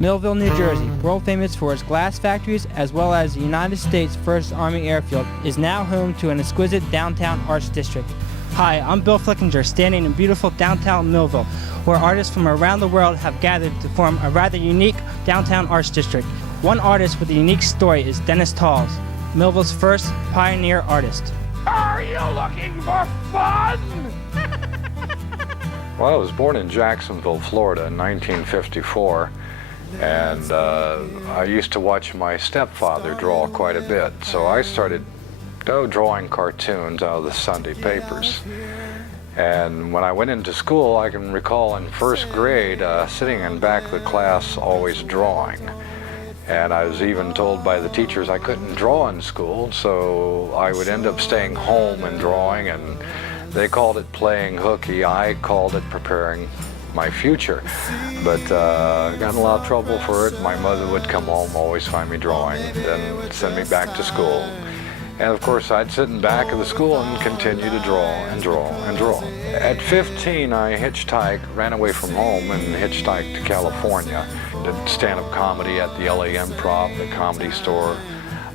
Millville, New Jersey, world famous for its glass factories as well as the United States' first Army airfield, is now home to an exquisite downtown arts district. Hi, I'm Bill Flickinger, standing in beautiful downtown Millville, where artists from around the world have gathered to form a rather unique downtown arts district. One artist with a unique story is Dennis Tawes, Millville's first pioneer artist. Are you looking for fun? Well, I was born in Jacksonville, Florida in 1954, and I used to watch my stepfather draw quite a bit, so I started drawing cartoons out of the Sunday papers. And when I went into school, I can recall in first grade sitting in back of the class always drawing. And I was even told by the teachers I couldn't draw in school, so I would end up staying home and drawing, and they called it playing hooky. I called it preparing my future. But I got in a lot of trouble for it. My mother would come home, always find me drawing, then send me back to school. And of course, I'd sit in back of the school and continue to draw and draw and draw. At 15, I hitchhiked, ran away from home and hitchhiked to California. Did stand-up comedy at the LA Improv, the Comedy Store.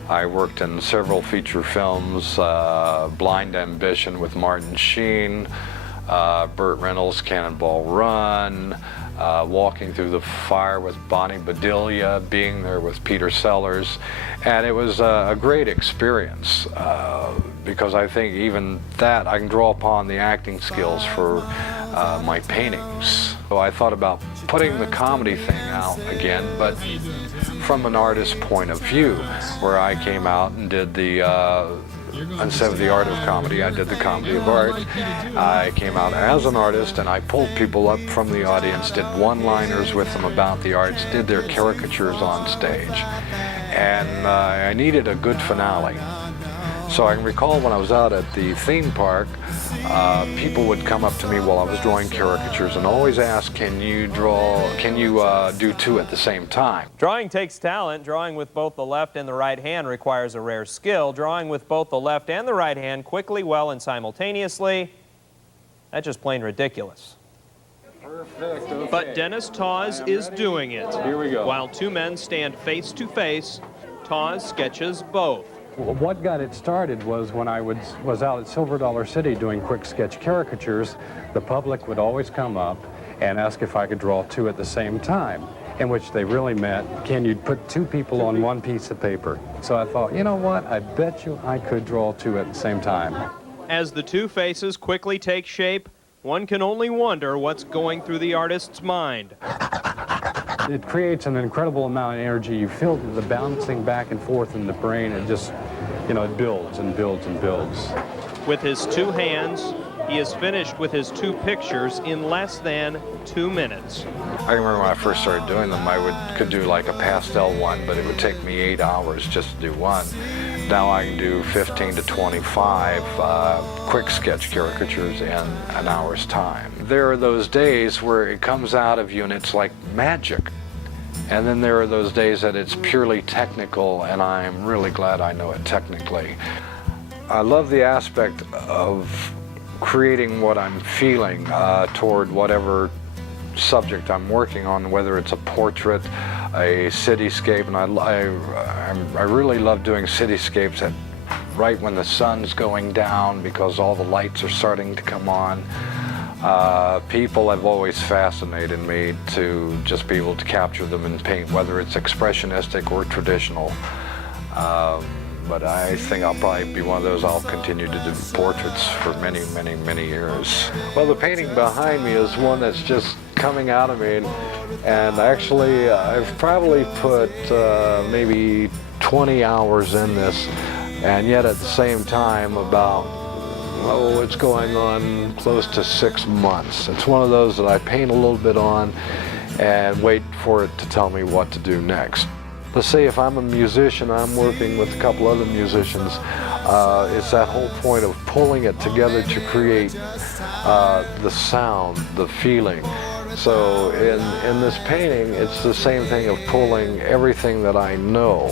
I worked in several feature films, Blind Ambition with Martin Sheen, Burt Reynolds' Cannonball Run, Walking Through the Fire with Bonnie Bedelia, Being There with Peter Sellers. And it was a great experience because I think even that I can draw upon the acting skills for my paintings. So I thought about putting the comedy thing out again, but from an artist's point of view, where I came out and did instead of the art of comedy, I did the comedy of art. I came out as an artist and I pulled people up from the audience, did one-liners with them about the arts, did their caricatures on stage. And I needed a good finale. So I can recall when I was out at the theme park, people would come up to me while I was drawing caricatures and always ask, can you do two at the same time? Drawing takes talent. Drawing with both the left and the right hand requires a rare skill. Drawing with both the left and the right hand quickly, well, and simultaneously, that's just plain ridiculous. Perfect, okay. But Dennis Tawes is doing it. Here we go. While two men stand face to face, Tawes sketches both. What got it started was when I was out at Silver Dollar City doing quick sketch caricatures, the public would always come up and ask if I could draw two at the same time, in which they really meant, can you put two people on one piece of paper? So I thought, you know what, I bet you I could draw two at the same time. As the two faces quickly take shape, one can only wonder what's going through the artist's mind. It creates an incredible amount of energy. You feel the bouncing back and forth in the brain. It just, it builds and builds and builds. With his two hands, he is finished with his two pictures in less than 2 minutes. I remember when I first started doing them, I could do like a pastel one, but it would take me 8 hours just to do one. Now I can do 15 to 25 quick sketch caricatures in an hour's time. There are those days where it comes out of you and it's like magic. And then there are those days that it's purely technical, and I'm really glad I know it technically. I love the aspect of creating what I'm feeling toward whatever subject I'm working on, whether it's a portrait, a cityscape, and I really love doing cityscapes right when the sun's going down because all the lights are starting to come on. People have always fascinated me to just be able to capture them in paint, whether it's expressionistic or traditional. But I think I'll probably be one of those. I'll continue to do portraits for many, many, many years. Well, the painting behind me is one that's just coming out of me, and actually I've probably put maybe 20 hours in this, and yet at the same time it's going on close to 6 months. It's one of those that I paint a little bit on and wait for it to tell me what to do next. Let's say if I'm a musician, I'm working with a couple other musicians, it's that whole point of pulling it together to create the sound, the feeling. So in this painting, it's the same thing of pulling everything that I know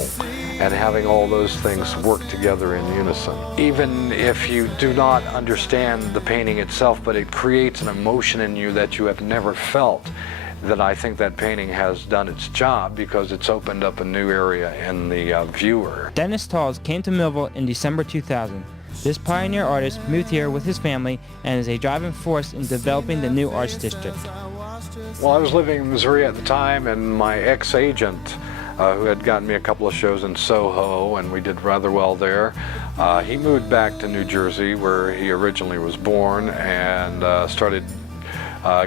and having all those things work together in unison. Even if you do not understand the painting itself, but it creates an emotion in you that you have never felt, then I think that painting has done its job because it's opened up a new area in the viewer. Dennis Tawes came to Millville in December 2000. This pioneer artist moved here with his family and is a driving force in developing the new arts district. Well, I was living in Missouri at the time, and my ex-agent, who had gotten me a couple of shows in Soho, and we did rather well there, he moved back to New Jersey, where he originally was born, and started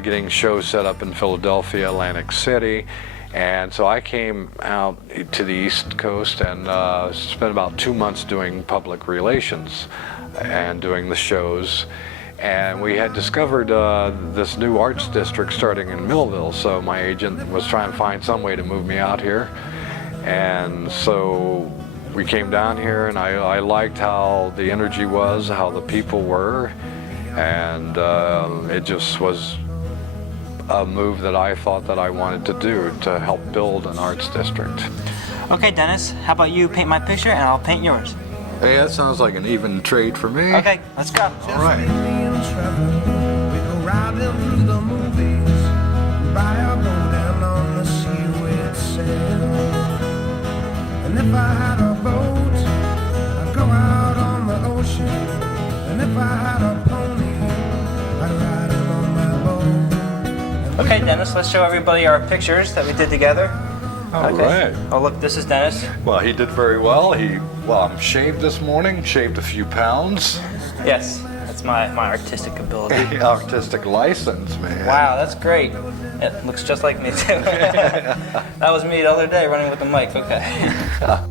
getting shows set up in Philadelphia, Atlantic City. And so I came out to the East Coast and spent about 2 months doing public relations and doing the shows. And we had discovered this new arts district starting in Millville, so my agent was trying to find some way to move me out here. And so we came down here, and I liked how the energy was, how the people were, and it just was a move that I thought that I wanted to do to help build an arts district. Okay, Dennis, how about you paint my picture and I'll paint yours? Hey, that sounds like an even trade for me. Okay, let's go. All right. We go riding through the movies, buy a boat down on the sea with sail. And if I had a boat, I'd go out on the ocean. And if I had a pony, I'd ride him on my boat. Okay, Dennis, let's show everybody our pictures that we did together. All right. Oh, look, this is Dennis. Well, he did very well. I'm shaved this morning, shaved a few pounds. Yes, that's my artistic ability. Artistic license, man. Wow, that's great. It looks just like me, too. That was me the other day running with the mic, okay.